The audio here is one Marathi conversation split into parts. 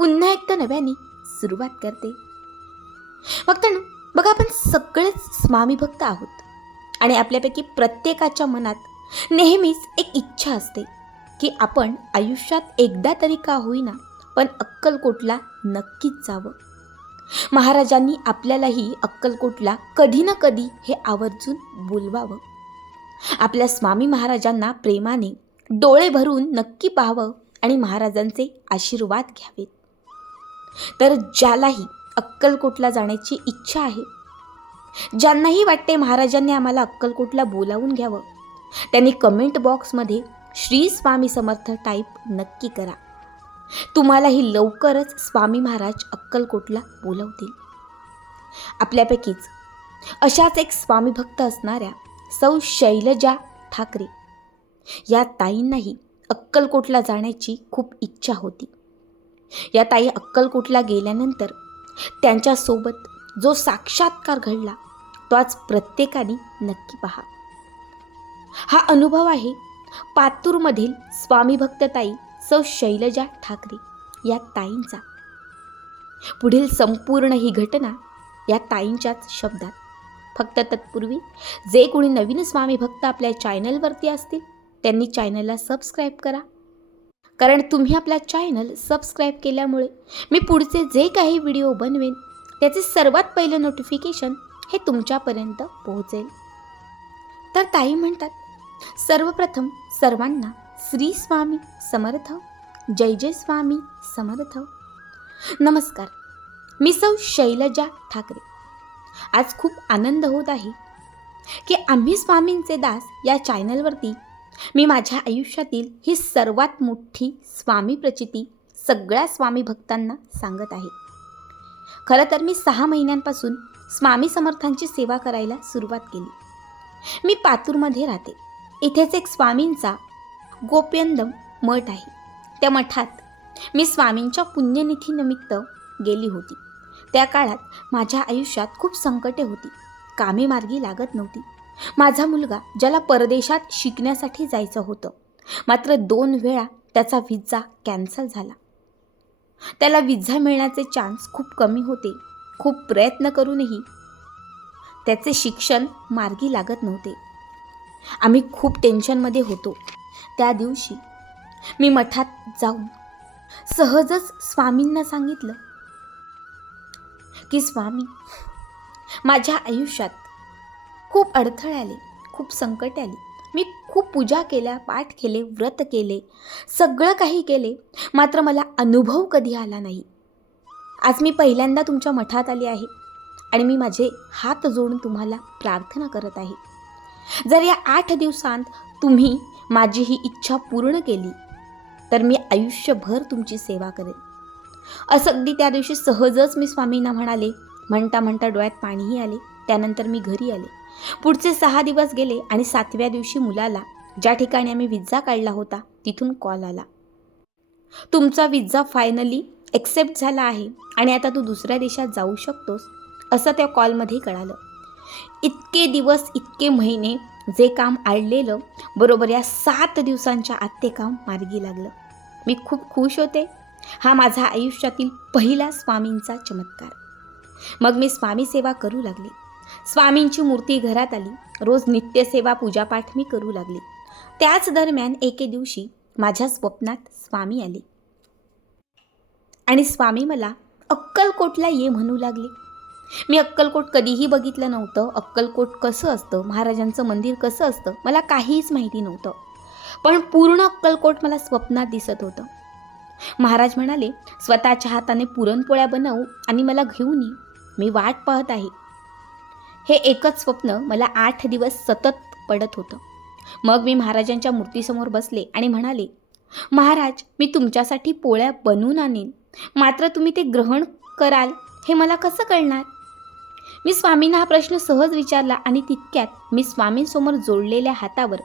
पुन्हा एकदा नव्याने सुरुवात करते. भक्तांनो बघा आपण सगळेच स्वामी भक्त आहोत. आणि आपल्यापैकी प्रत्येकाच्या मनात नेहमीच एक इच्छा असते की आपण आयुष्यात एकदा तरी का होईना पण अक्कलकोटला नक्कीच जावं. महाराजांनी आपल्यालाही अक्कलकोटला कधी ना कधी हे आवर्जून बोलवावं. आपल्या स्वामी महाराजांना प्रेमाने डोळे भरून नक्की पाहावं आणि महाराजांचे आशीर्वाद घ्यावेत. तर ज्यालाही अक्कलकोटला जाण्याची इच्छा आहे ज्यांनाही वाटते महाराजांनी आम्हाला अक्कलकोटला बोलावून घ्यावं त्यांनी कमेंट बॉक्समध्ये श्री स्वामी समर्थ टाईप नक्की करा. तुम्हालाही लवकरच स्वामी महाराज अक्कलकोटला बोलवतील. आपल्यापैकीच अशाच एक स्वामी भक्त असणाऱ्या सौ शैलजा ठाकरे या ताईंनाही अक्कलकोटला जाण्याची खूप इच्छा होती. या ताई अक्कलकोटला गेल्यानंतर त्यांच्यासोबत जो साक्षात्कार घडला तो आज प्रत्येकाने नक्की पहा. हा अनुभव आहे पातूरमधील स्वामी भक्तताई सौ शैलजा ठाकरे या ताईंचा. पुढील संपूर्ण ही घटना या ताईंच्याच शब्दात. फक्त तत्पूर्वी जे कोणी नवीन स्वामी भक्त आपल्या चॅनलवरती असतील त्यांनी चॅनलला सबस्क्राईब करा. कारण तुम्ही आपला चॅनल सबस्क्राईब केल्यामुळे मी पुढचे जे काही व्हिडिओ बनवेन त्याचे सर्वात पहिले नोटिफिकेशन हे तुमच्यापर्यंत पोहोचेल. तर ताई म्हणतात सर्वप्रथम सर्वांना श्री स्वामी समर्थ जय जय स्वामी समर्थ. नमस्कार मी सौ शैलजा ठाकरे. आज खूप आनंद होत आहे की आम्ही स्वामींचे दास या चॅनलवरती मी माझ्या आयुष्यातील ही सर्वात मोठी स्वामी प्रचिती सगळ्या स्वामी भक्तांना सांगत आहे. खरं तर मी सहा महिन्यांपासून स्वामी समर्थांची सेवा करायला सुरुवात केली. मी पातूरमध्ये राहते. इथेच एक स्वामींचा गोप्यंदम मठ आहे. त्या मठात मी स्वामींच्या पुण्यनिधीनिमित्त गेली होती. त्या काळात माझ्या आयुष्यात खूप संकटे होती. कामे मार्गी लागत नव्हती. माझा मुलगा ज्याला परदेशात शिकण्यासाठी जायचं होतं मात्र दोन वेळा त्याचा विझा कॅन्सल झाला. त्याला विझा मिळण्याचे चान्स खूप कमी होते. खूप प्रयत्न करूनही त्याचे शिक्षण मार्गी लागत नव्हते. आम्ही खूप टेन्शनमध्ये होतो. त्या दिवशी मी मठात जाऊन सहजच स्वामींना सांगितलं की स्वामी माझ्या आयुष्यात खूप अडथळे आले खूप संकट आली. मी खूप पूजा केल्या पाठ केले व्रत केले सगळं काही केले मात्र मला अनुभव कधी आला नाही. आज मी पहिल्यांदा तुमच्या मठात आली आहे आणि मी माझे हात जोडून तुम्हाला प्रार्थना करत आहे. जर या आठ दिवसांत तुम्ही माझी ही इच्छा पूर्ण केली तर मी आयुष्यभर तुमची सेवा करेन. असं अगदी त्या दिवशी सहजच मी स्वामींना म्हणाले. म्हणता म्हणता डोळ्यात पाणीही आले. त्यानंतर मी घरी आले. पुढचे सहा दिवस गेले आणि सातव्या दिवशी मुलाला ज्या ठिकाणी आम्ही विजा काढला होता तिथून कॉल आला. तुमचा विजा फायनली एक्सेप्ट झाला आहे आणि आता तू दुसऱ्या देशात जाऊ शकतोस असं त्या कॉलमध्ये कळालं. इतके दिवस इतके महिने जे काम आडलेलं बरोबर या सात दिवसांच्या आत ते काम मार्गी लागलं. मी खूप खुश होते. हा माझा आयुष्यातील पहिला स्वामींचा चमत्कार. मग मी स्वामी सेवा करू लागले. स्वामींची मूर्ती घरात आली. रोज नित्यसेवा पूजापाठ मी करू लागले. त्याच दरम्यान एके दिवशी माझ्या स्वप्नात स्वामी आले. आणि स्वामी मला अक्कलकोटला ये म्हणू लागले. मी अक्कलकोट कधीही बघितलं नव्हतं. अक्कलकोट कसं असतं? महाराजांचं मंदिर कसं असतं? मला काहीच माहिती नव्हतं. पण पूर्ण अक्कलकोट मला स्वप्नात दिसत होतं. महाराज म्हणाले स्वतःच्या हाताने पुरणपोळ्या बनव आणि मला घेऊन ये. मी वाट पाहत आहे. हे एकच स्वप्न मला आठ दिवस सतत पडत होतं. मग मी महाराजांच्या मूर्तीसमोर बसले आणि म्हणाले महाराज मी तुमच्यासाठी पोळ्या बनवून आणेन. मात्र तुम्ही ते ग्रहण कराल हे मला कसं कळणार? मी स्वामींना हा प्रश्न सहज विचारला आणि तितक्यात मी स्वामींसमोर जोडलेल्या हातावर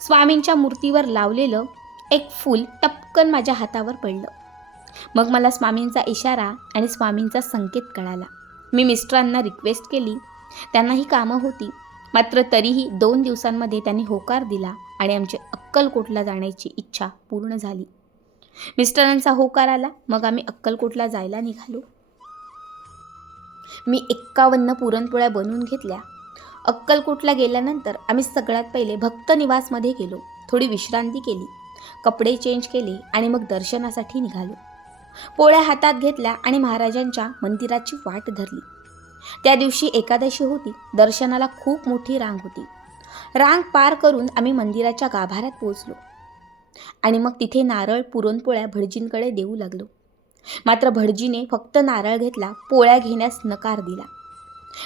स्वामींच्या मूर्तीवर लावलेलं एक फूल टपकन माझ्या हातावर पडलं. मग मला स्वामींचा इशारा आणि स्वामींचा संकेत कळाला. मी मिस्टरांना रिक्वेस्ट केली त्यांना ही कामं होती. मात्र तरीही दोन दिवसांमध्ये त्यांनी होकार दिला आणि आमची अक्कलकोटला जाण्याची इच्छा पूर्ण झाली. मिस्टरांचा होकार आला मग आम्ही अक्कलकोटला जायला निघालो. मी एक्कावन्न पुरणपोळ्या बनवून घेतल्या. अक्कलकोटला गेल्यानंतर आम्ही सगळ्यात पहिले भक्त निवासमध्ये गेलो. थोडी विश्रांती केली. कपडे चेंज केले आणि मग दर्शनासाठी निघालो. पोळ्या हातात घेतल्या आणि महाराजांच्या मंदिराची वाट धरली. त्या दिवशी एकादशी होती. दर्शनाला खूप मोठी रांग होती. रांग पार करून आम्ही मंदिराच्या गाभाऱ्यात पोहोचलो. आणि मग तिथे नारळ पुरणपोळ्या भटजींकडे देऊ लागलो. मात्र भटजीने फक्त नारळ घेतला पोळ्या घेण्यास नकार दिला.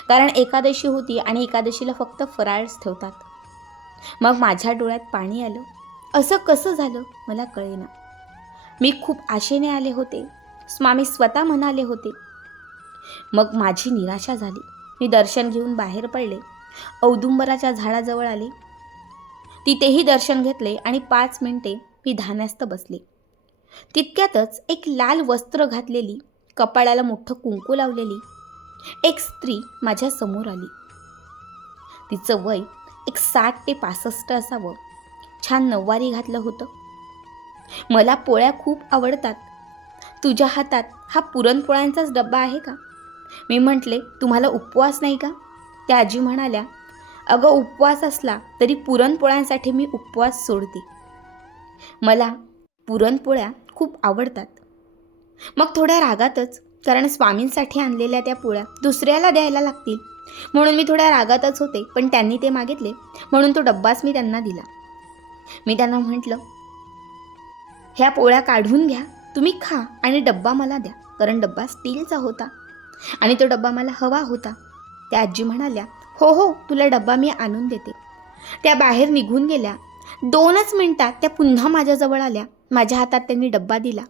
कारण एकादशी होती आणि एकादशीला फक्त फराळच ठेवतात. मग माझ्या डोळ्यात पाणी आलं. असं कसं झालं मला कळेना. मी खूप आशेने आले होते. स्वामी स्वतः म्हणाले होते मग माझी निराशा झाली. मी दर्शन घेऊन बाहेर पडले. औदुंबराच्या झाडाजवळ आले. तिथेही दर्शन घेतले आणि पाच मिनिटे मी ध्यानास्थ बसले. तितक्यातच एक लाल वस्त्र घातलेली कपाळाला मोठं कुंकू लावलेली एक स्त्री माझ्यासमोर आली. तिचं वय एक साठ ते पासष्ट असावं. छान नऊवारी घातलं होतं. मला पोळ्या खूप आवडतात. तुझ्या हातात हा पुरणपोळ्यांचाच डब्बा आहे का? मी म्हटले तुम्हाला उपवास नाही का? त्या आजी म्हणाल्या अगं उपवास असला तरी पुरणपोळ्यांसाठी मी उपवास सोडते. मला पुरणपोळ्या खूप आवडतात. मग थोड्या रागातच कारण स्वामींसाठी आणलेल्या त्या पोळ्या दुसऱ्याला द्यायला लागतील. म्हणून मी थोड्या रागातच होते पण त्यांनी ते मागितले. म्हणून तो डब्बाच मी त्यांना दिला. मी त्यांना म्हटलं ह्या पोळ्या काढून घ्या तुम्ही खा आणि डब्बा मला द्या कारण डब्बा स्टीलचा होता. आणि तो डब्बा मला हवा होता. त्या आजी म्हणाल्या हो हो तुला डब्बा मी आणून देते. त्या बाहेर निघून गेल्या. दोनच मिनिटात त्या पुन्हा माझ्याजवळ आल्या. माझ्या हातात त्यांनी डब्बा दिला.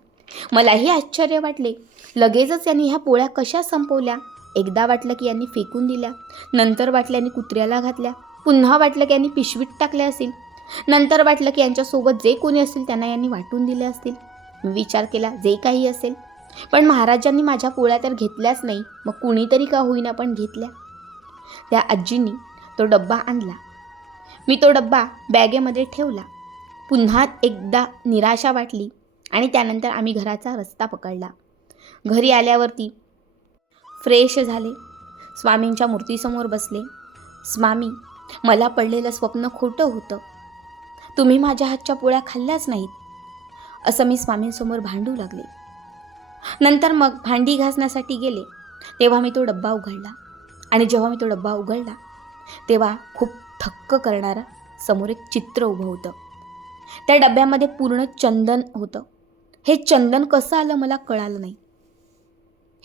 मलाही आश्चर्य वाटले. लगेचच यांनी ह्या पोळ्या कशा संपवल्या? एकदा वाटलं की यांनी फेकून दिल्या. नंतर वाटलं यांनी कुत्र्याला घातल्या. पुन्हा वाटलं की यांनी पिशवीत टाकल्या असतील नंतर वाटलं की यांच्यासोबत जे कोणी असतील त्यांना यांनी वाटून दिले असतील. मी विचार केला जे काही असेल पण महाराजांनी माझ्या पोळ्या तर घेतल्याच नाही मग कुणीतरी का होईना पण घेतल्या. त्या आजींनी तो डब्बा आणला. मी तो डब्बा बॅगेमध्ये ठेवला. पुन्हा एकदा निराशा वाटली आणि त्यानंतर आम्ही घराचा रस्ता पकडला. घरी आल्यावरती फ्रेश झाले. स्वामींच्या मूर्तीसमोर बसले. स्वामी मला पडलेलं स्वप्न खोटं होतं. तुम्ही माझ्या हातच्या पोळ्या खाल्ल्याच नाहीत. असं मी स्वामींसमोर भांडू लागले. नंतर मग भांडी घासण्यासाठी गेले. तेव्हा मी तो डब्बा उघडला. आणि जेव्हा मी तो डब्बा उघडला तेव्हा खूप थक्क करणारं समोर एक चित्र उभं होतं. त्या डब्यामध्ये पूर्ण चंदन होतं. हे चंदन कसं आलं मला कळालं नाही.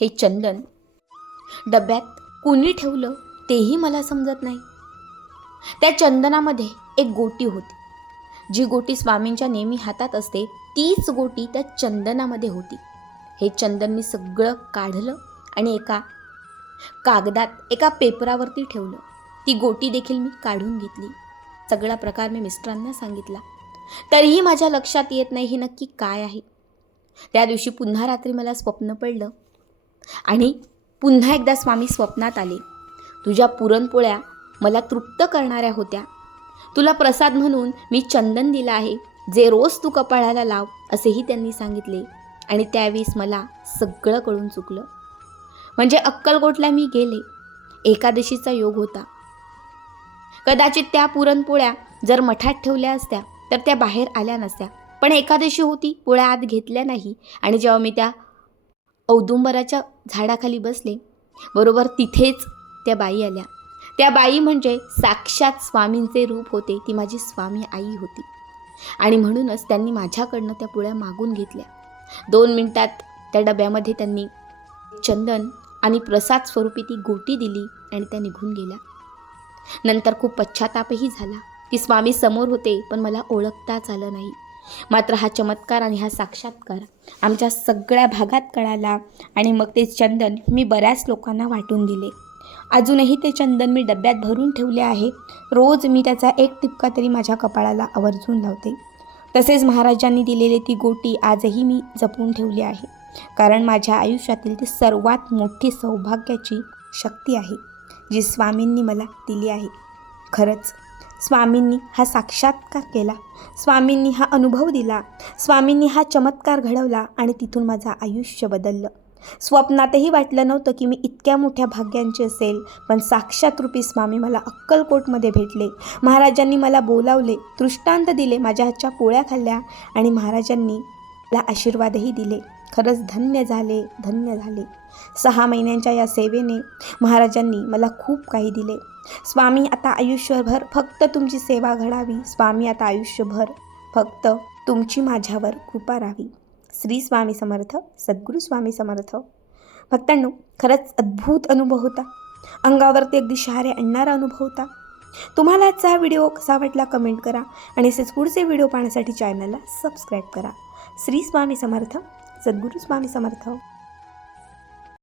हे चंदन डब्यात कुणी ठेवलं तेही मला समजत नाही. त्या चंदनामध्ये एक गोटी होती. जी गोटी स्वामींच्या नेहमी हातात असते तीच गोटी त्या चंदनामध्ये होती. हे चंदन मी सगळं काढलं आणि एका कागदात एका पेपरावरती ठेवलं. ती गोटी देखील मी काढून घेतली. सगळा प्रकार मी मिस्टरांना सांगितला. तरीही माझ्या लक्षात येत नाही हे नक्की काय आहे. त्या दिवशी पुन्हा रात्री मला स्वप्न पडलं आणि पुन्हा एकदा स्वामी स्वप्नात आले. तुझ्या पुरणपोळ्या मला तृप्त करणाऱ्या होत्या. तुला प्रसाद म्हणून मी चंदन दिलं आहे जे रोज तू कपाळाला लाव असेही त्यांनी सांगितले. आणि त्यावेळेस मला सगळं कळून चुकलं. म्हणजे अक्कलकोटला मी गेले. एकादशीचा योग होता. कदाचित त्या पुरणपोळ्या जर मठात ठेवल्या असत्या तर त्या बाहेर आल्या नसत्या. पण एकादशी होती पोळ्या आत घेतल्या नाही. आणि जेव्हा मी त्या औदुंबराच्या झाडाखाली बसले बरोबर तिथेच त्या बाई आल्या. त्या बाई म्हणजे साक्षात स्वामींचे रूप होते ती माझी स्वामी आई होती. आणि म्हणूनच त्यांनी माझ्याकडनं त्या पोळ्या मागून घेतल्या. दोन मिनटात त्या डब्यामध्ये त्यांनी चंदन आणि प्रसाद स्वरूपी ती गोटी दिली आणि त्या निघून गेल्या. नंतर खूप पश्चातापही झाला की स्वामी समोर होते पण मला ओळखताच आलं नाही. मात्र हा चमत्कार आणि हा साक्षात्कार आमच्या सगळ्या भागात कळाला आणि मग ते चंदन मी बऱ्याच लोकांना वाटून दिले. अजूनही ते चंदन मी डब्यात भरून ठेवले आहे. रोज मी त्याचा एक टिपका तरी माझ्या कपाळाला आवर्जून लावते. तसेच महाराजांनी दिलेली ती गोटी आजही मी जपून ठेवली आहे. कारण माझ्या आयुष्यातील ती सर्वात मोठी सौभाग्याची शक्ती आहे जी स्वामींनी मला दिली आहे. खरंच स्वामींनी हा साक्षात्कार केला स्वामींनी हा अनुभव दिला स्वामींनी हा चमत्कार घडवला आणि तिथून माझं आयुष्य बदललं. स्वप्नातही वाटलं नव्हतं की मी इतक्या मोठ्या भाग्यांची असेल पण साक्षात रूपी स्वामी मला अक्कलकोटमध्ये भेटले. महाराजांनी मला बोलावले दृष्टांत दिले माझ्या हातच्या पोळ्या खाल्ल्या आणि महाराजांनी मला आशीर्वादही दिले. खरंच धन्य झाले धन्य झाले. सहा महिन्यांच्या या सेवेने महाराजांनी मला खूप काही दिले. स्वामी आता आयुष्यभर फक्त तुमची सेवा घडावी. स्वामी आता आयुष्यभर फक्त तुमची माझ्यावर कृपा राहावी. श्री स्वामी समर्थ सद्गुरू स्वामी समर्थ. भक्तांनो खरंच अद्भुत अनुभव होता. अंगावरती अगदी शहारे आणणारा अनुभव होता. तुम्हाला आजचा हा व्हिडिओ कसा वाटला कमेंट करा आणि असेच पुढचे व्हिडिओ पाहण्यासाठी चॅनलला सबस्क्राईब करा. श्री स्वामी समर्थ सद्गुरू स्वामी समर्थ.